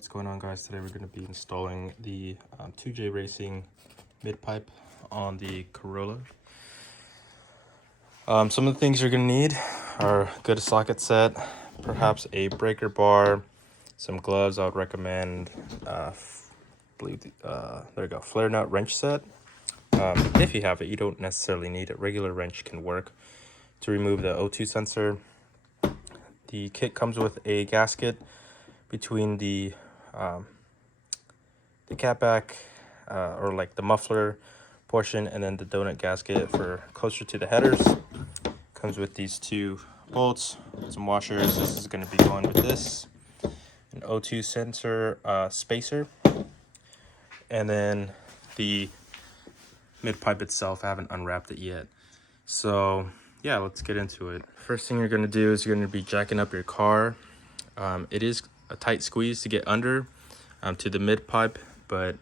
What's going on, guys? Today we're going to be installing the 2J Racing Midpipe on the Corolla. Some of the things you're going to need are a good socket set, perhaps a breaker bar, some gloves. I would recommend there you go, flare nut wrench set. If you have it, you don't necessarily need it. Regular wrench can work to remove the O2 sensor. The kit comes with a gasket between the catback or like the muffler portion and then the donut gasket for closer to the headers. Comes with these two bolts, some washers. This is going to be going with this, an O2 sensor spacer, and then the mid-pipe itself. I haven't unwrapped it yet, so yeah, let's get into it. First thing you're going to do is you're going to be jacking up your car. It is a tight squeeze to get under to the mid-pipe, but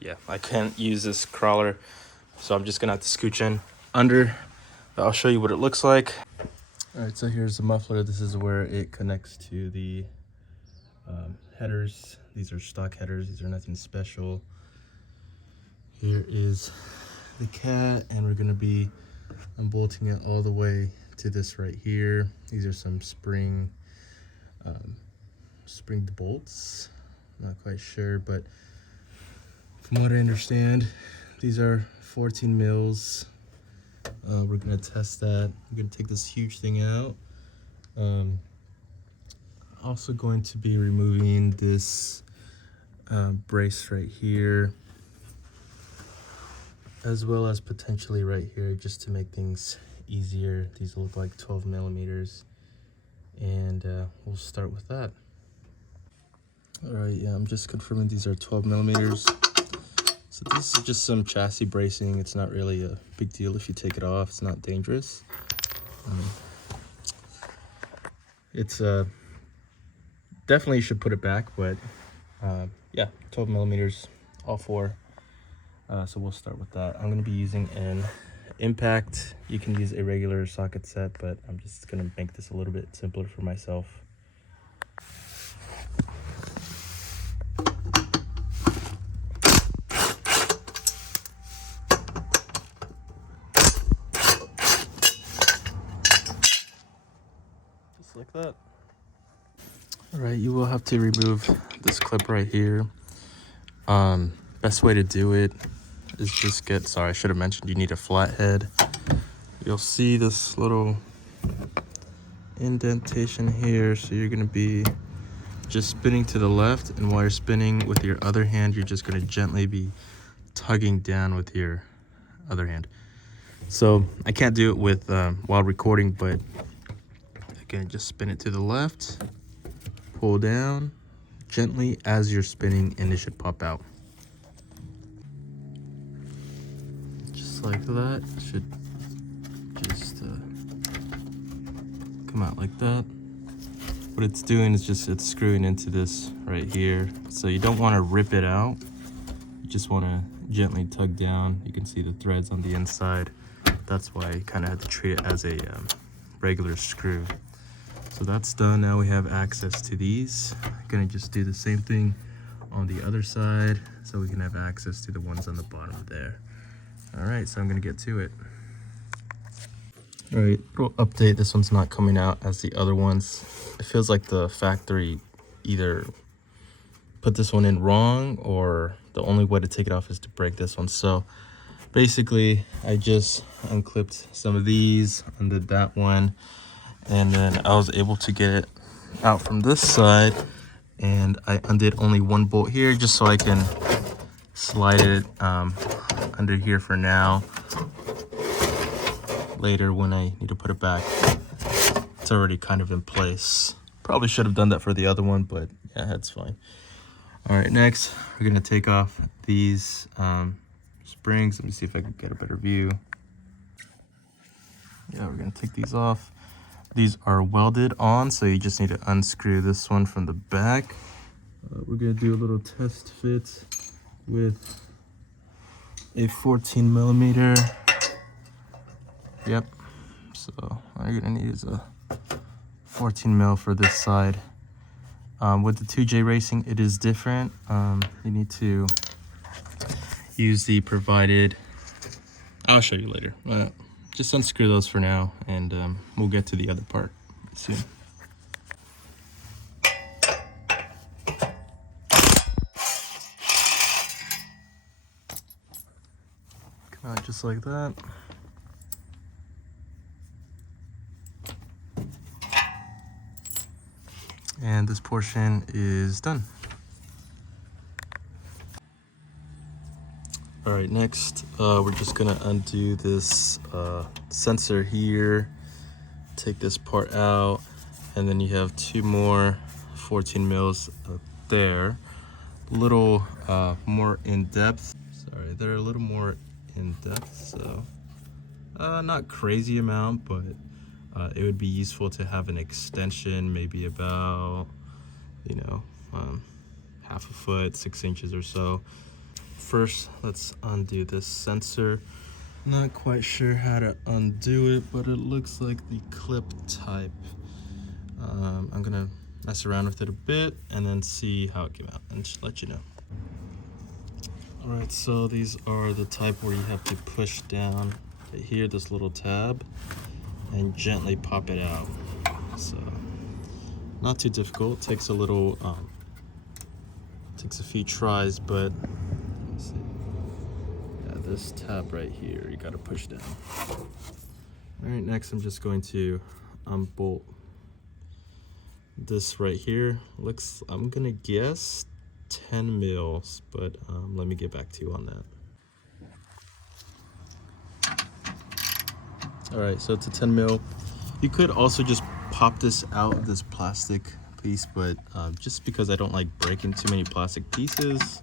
yeah, I can't use this crawler, so I'm just gonna have to scooch in under. I'll show you what it looks like. All right, so here's the muffler. This is where it connects to the headers. These are stock headers. These are nothing special. Here is the cat, and we're gonna be unbolting it all the way to this right here. These are some spring bolts. Not quite sure, but from what I understand, these are 14 mils. We're gonna test that. I'm gonna take this huge thing out. Also going to be removing this brace right here, as well as potentially right here, just to make things easier. These look like 12 millimeters, and we'll start with that. All right, yeah, I'm just confirming these are 12 millimeters. So this is just some chassis bracing. It's not really a big deal if you take it off. It's not dangerous. It's definitely you should put it back, but yeah, 12 millimeters, all four. So we'll start with that. I'm gonna be using an impact. You can use a regular socket set, but I'm just gonna make this a little bit simpler for myself. Just like that. All right, you will have to remove this clip right here. Best way to do it is just get, sorry, I should have mentioned you need a flathead. You'll see this little indentation here, so you're gonna be just spinning to the left, and while you're spinning with your other hand, you're just gonna gently be tugging down with your other hand. So I can't do it with while recording, but again, just spin it to the left, pull down gently as you're spinning, and it should pop out. Just like that. It should just come out like that. What it's doing is just it's screwing into this right here. So you don't want to rip it out. You just want to gently tug down. You can see the threads on the inside. That's why I kind of had to treat it as a regular screw. So that's done. Now we have access to these. I'm gonna just do the same thing on the other side so we can have access to the ones on the bottom there. All right, so I'm gonna get to it. All right, little update. This one's not coming out as the other ones. It feels like the factory either put this one in wrong, or the only way to take it off is to break this one. So basically, I just unclipped some of these, undid that one, and then I was able to get it out from this side, and I undid only one bolt here just so I can slide it under here for now. Later when I need to put it back, it's already kind of in place. Probably should have done that for the other one, but yeah, that's fine. All right, next we're gonna take off these springs. Let me see if I can get a better view. Yeah, we're gonna take these off. These are welded on, so you just need to unscrew this one from the back. We're gonna do a little test fit with a 14 millimeter. Yep, so all you're gonna need is a 14 mil for this side. With the 2J Racing, it is different. You need to use the provided, I'll show you later. Just unscrew those for now, and we'll get to the other part soon. Come out just like that. And this portion is done. All right, next we're just gonna undo this sensor here, take this part out, and then you have two more 14 mils there. A little more in depth. Sorry, they're a little more in depth, so not crazy amount, but it would be useful to have an extension, maybe about, you know, half a foot, 6 inches or so. First, let's undo this sensor. Not quite sure how to undo it, but it looks like the clip type. I'm gonna mess around with it a bit and then see how it came out and just let you know. All right, so these are the type where you have to push down right here, this little tab, and gently pop it out. So not too difficult. Takes a little takes a few tries, but let's see. Yeah, this tab right here you got to push down. All right, next I'm just going to unbolt this right here. Looks, I'm gonna guess 10 mils, but let me get back to you on that. All right, so it's a 10 mil. You could also just pop this out of this plastic piece, but just because I don't like breaking too many plastic pieces,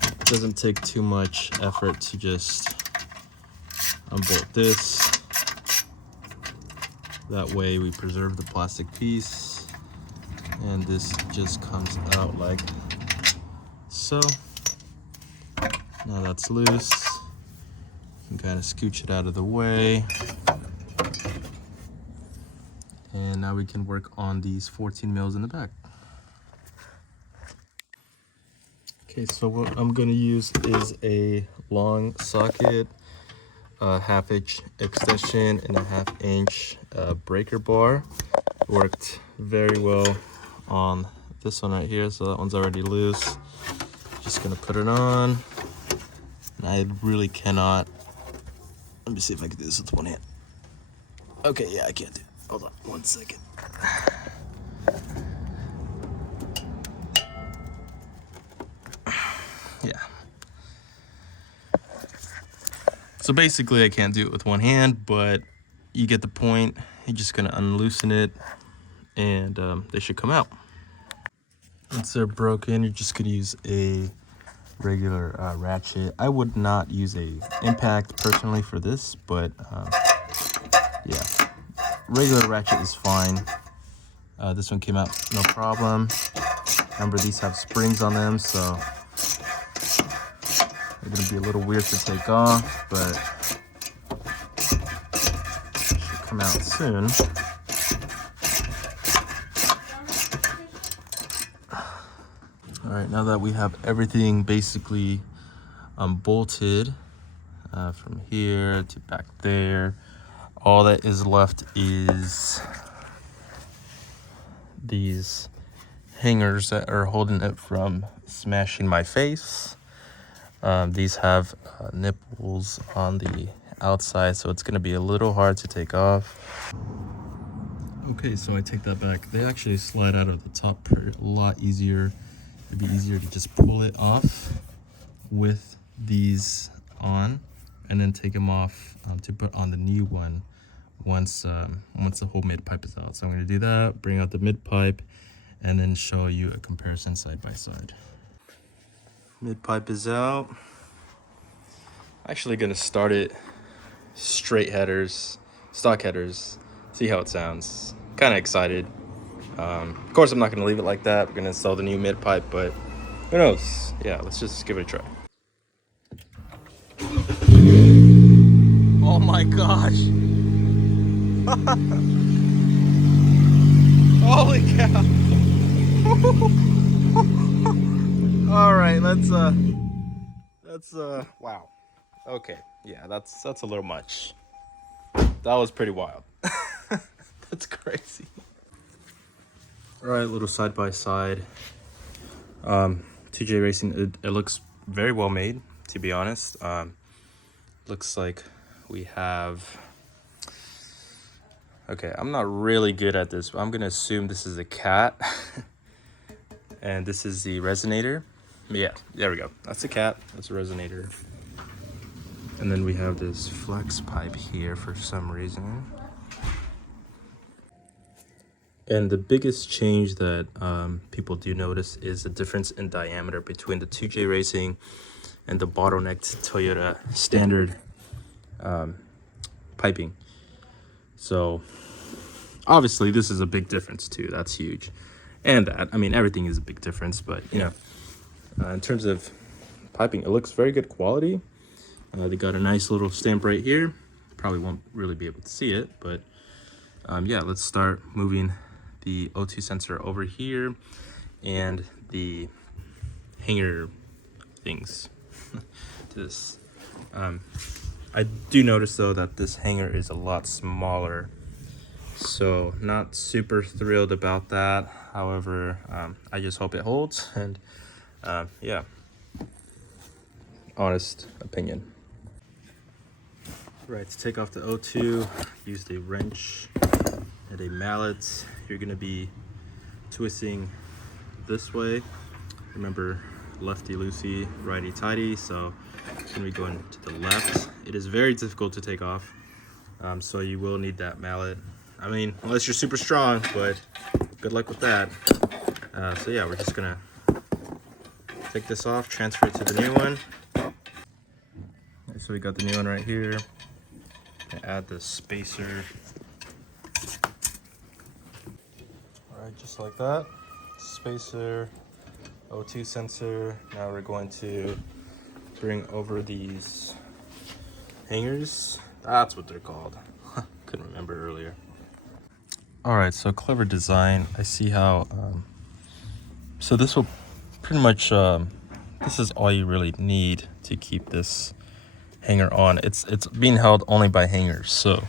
it doesn't take too much effort to just unbolt this. That way we preserve the plastic piece, and this just comes out like so. Now that's loose. You can kind of scooch it out of the way. And now we can work on these 14 mils in the back. Okay, so what I'm gonna use is a long socket, a 1/2 inch extension, and a 1/2 inch breaker bar. Worked very well on this one right here, so that one's already loose. Just gonna put it on. And I really cannot, let me see if I can do this with one hand. Okay, yeah, I can't do it. Hold on 1 second. Yeah. So basically I can't do it with one hand, but you get the point. You're just gonna unloosen it, and they should come out. Once they're broken, you're just gonna use a regular ratchet. I would not use a impact personally for this, but yeah, regular ratchet is fine. This one came out no problem. Remember, these have springs on them, so they're gonna be a little weird to take off, but should come out soon. All right, now that we have everything basically bolted from here to back there, all that is left is these hangers that are holding it from smashing my face. These have nipples on the outside, so it's gonna be a little hard to take off. Okay, so I take that back. They actually slide out of the top a lot easier. It'd be easier to just pull it off with these on, and then take them off to put on the new one once the whole mid pipe is out. So I'm going to do that, bring out the mid pipe, and then show you a comparison side by side. Mid pipe is out. Actually going to start it straight headers, stock headers, see how it sounds. Kind of excited. Of course, I'm not going to leave it like that. We're going to install the new mid pipe, but who knows? Yeah, let's just give it a try. Oh my gosh. Holy cow. All right, let's wow. Okay, yeah, that's a little much. That was pretty wild. That's crazy. All right, little side by side. 2J Racing, it looks very well made, to be honest. Looks like we have, okay, I'm not really good at this, but I'm gonna assume this is a cat. And this is the resonator. Yeah, there we go. That's a cat, that's a resonator. And then we have this flex pipe here for some reason. And the biggest change that people do notice is the difference in diameter between the 2J Racing and the bottlenecked Toyota standard piping. So obviously this is a big difference too. That's huge. And that, I mean, everything is a big difference, but you know, in terms of piping, it looks very good quality. They got a nice little stamp right here. Probably won't really be able to see it, but yeah, let's start moving the O2 sensor over here and the hanger things to this. I do notice though that this hanger is a lot smaller, so not super thrilled about that. However, I just hope it holds, and yeah, honest opinion. Right, to take off the O2, use a wrench and a mallet. You're gonna be twisting this way. Remember, lefty loosey, righty tighty, so it's gonna be going to the left. It is very difficult to take off, so you will need that mallet. I mean, unless you're super strong, but good luck with that. So yeah, we're just gonna take this off, transfer it to the new one. So we got the new one right here. Add the spacer. All right, just like that. Spacer, O2 sensor. Now we're going to bring over these hangers. That's what they're called. Couldn't remember earlier. All right, so clever design. I see how, so this will pretty much, this is all you really need to keep this hanger on. It's being held only by hangers, so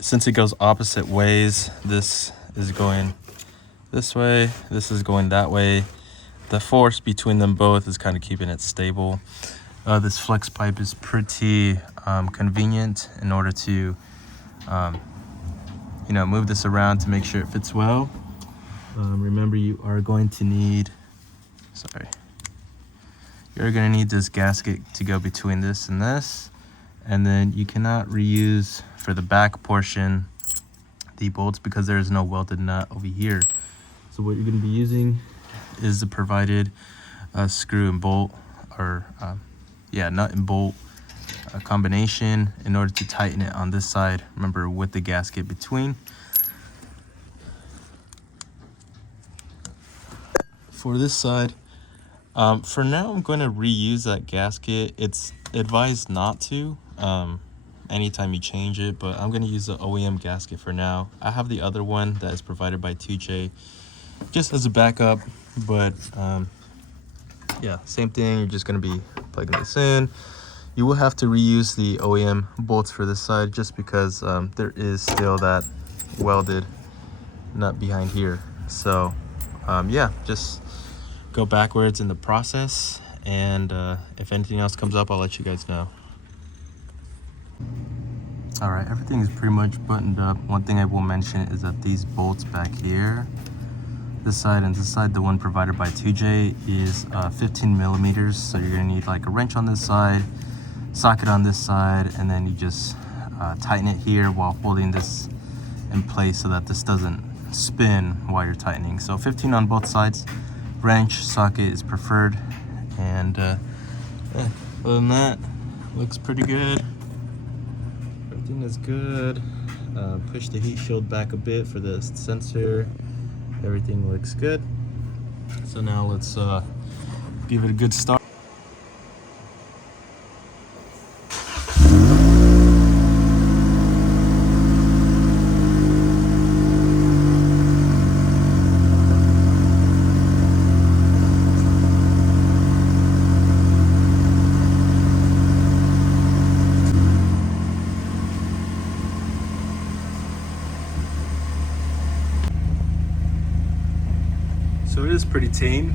since it goes opposite ways, this is going this way, this is going that way. The force between them both is kind of keeping it stable. This flex pipe is pretty convenient in order to you know, move this around to make sure it fits well. Remember, you are going to need, you're going to need this gasket to go between this and this, and then you cannot reuse for the back portion the bolts because there is no welded nut over here. So what you're going to be using is the provided screw and bolt, or yeah, nut and bolt combination in order to tighten it on this side. Remember, with the gasket between. For this side, for now, I'm going to reuse that gasket. It's advised not to anytime you change it, but I'm going to use the OEM gasket for now. I have the other one that is provided by 2J just as a backup, but yeah, same thing. You're just going to be plugging this in. You will have to reuse the OEM bolts for this side just because there is still that welded nut behind here. So yeah, just go backwards in the process, and if anything else comes up, I'll let you guys know. All right, everything is pretty much buttoned up. One thing I will mention is that these bolts back here, this side and this side, the one provided by 2J is 15 millimeters. So you're gonna need like a wrench on this side, socket on this side, and then you just tighten it here while holding this in place so that this doesn't spin while you're tightening. So 15 on both sides. Wrench, socket is preferred, and yeah, other than that, looks pretty good. Everything is good. Push the heat shield back a bit for the sensor. Everything looks good. So now let's give it a good start. So it is pretty tame.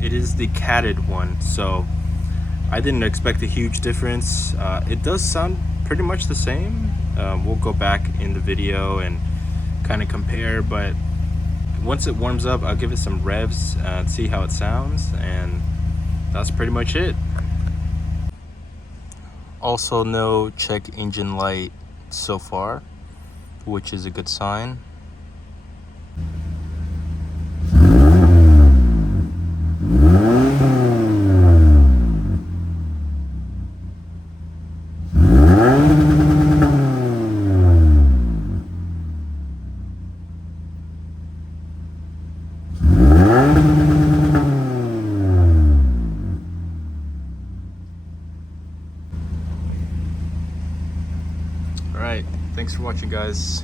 It is the catted one, so I didn't expect a huge difference. It does sound pretty much the same. We'll go back in the video and kind of compare, but once it warms up, I'll give it some revs and see how it sounds, and that's pretty much it. Also, no check engine light so far, which is a good sign. Alright, thanks for watching, guys.